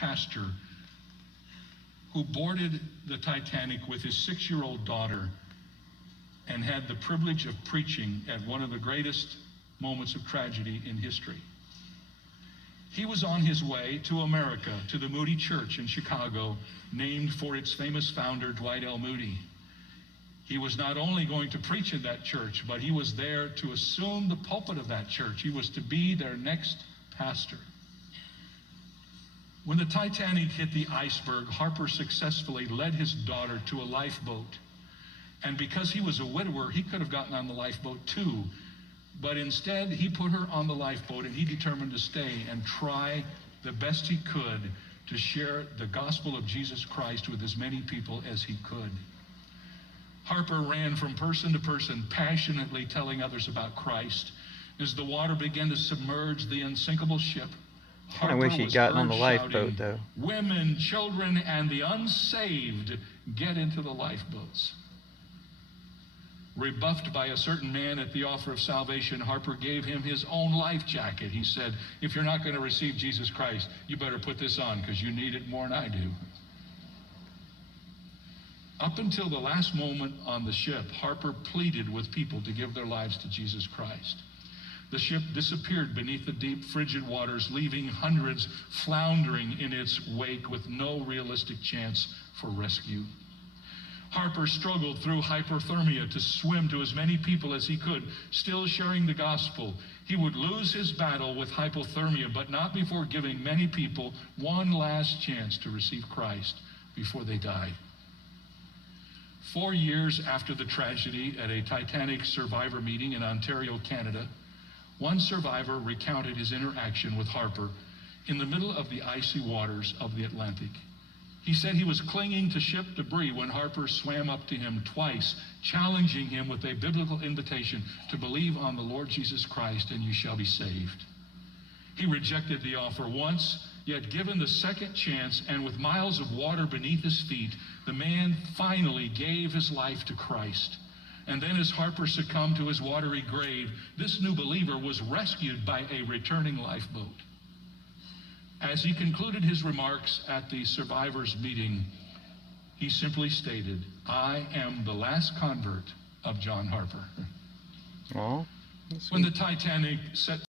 pastor who boarded the Titanic with his 6-year-old daughter and had the privilege of preaching at one of the greatest moments of tragedy in history. He was on his way to America, to the Moody Church in Chicago, named for its famous founder, Dwight L. Moody. He was not only going to preach in that church, but he was there to assume the pulpit of that church. He was to be their next pastor. When the Titanic hit the iceberg, Harper successfully led his daughter to a lifeboat. And because he was a widower, he could have gotten on the lifeboat too. But instead, he put her on the lifeboat, and he determined to stay and try the best he could to share the gospel of Jesus Christ with as many people as he could. Harper ran from person to person, passionately telling others about Christ. As the water began to submerge the unsinkable ship, I wish he'd gotten on the lifeboat, though. Women, children, and the unsaved, get into the lifeboats. Rebuffed by a certain man at the offer of salvation, Harper gave him his own life jacket. He said, if you're not going to receive Jesus Christ, you better put this on because you need it more than I do. Up until the last moment on the ship, Harper pleaded with people to give their lives to Jesus Christ. The ship disappeared beneath the deep, frigid waters, leaving hundreds floundering in its wake with no realistic chance for rescue. Harper struggled through hypothermia to swim to as many people as he could, still sharing the gospel. He would lose his battle with hypothermia, but not before giving many people one last chance to receive Christ before they died. 4 years after the tragedy, at a Titanic survivor meeting in Ontario, Canada, one survivor recounted his interaction with Harper in the middle of the icy waters of the Atlantic. He said he was clinging to ship debris when Harper swam up to him twice, challenging him with a biblical invitation to believe on the Lord Jesus Christ and you shall be saved. He rejected the offer once, yet given the second chance and with miles of water beneath his feet, the man finally gave his life to Christ. And then as Harper succumbed to his watery grave, this new believer was rescued by a returning lifeboat. As he concluded his remarks at the survivors' meeting, he simply stated, I am the last convert of John Harper. Oh, when the Titanic set